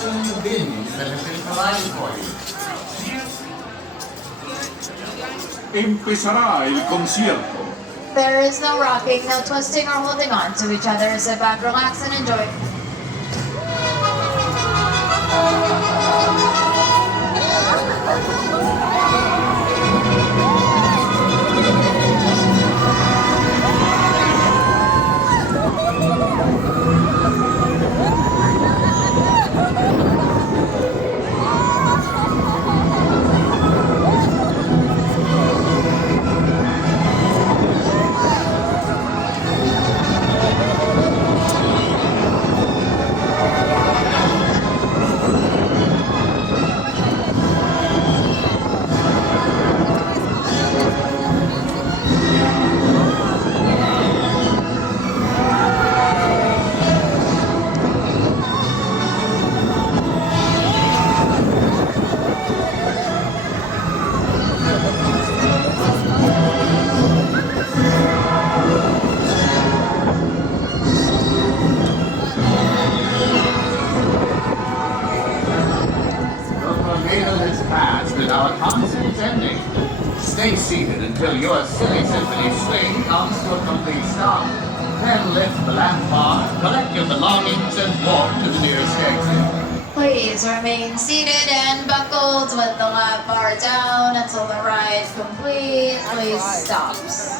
filling the bins that have been provided for you. Empezará el concierto. There is no rocking, no twisting or holding on to each other. Sit back, relax, and enjoy. Our concert's ending. Stay seated until your silly symphony swing comes to a complete stop. Then lift the lamp bar, collect your belongings, and walk to the nearest exit. Please remain seated and buckled with the lap bar down until the ride completely stops.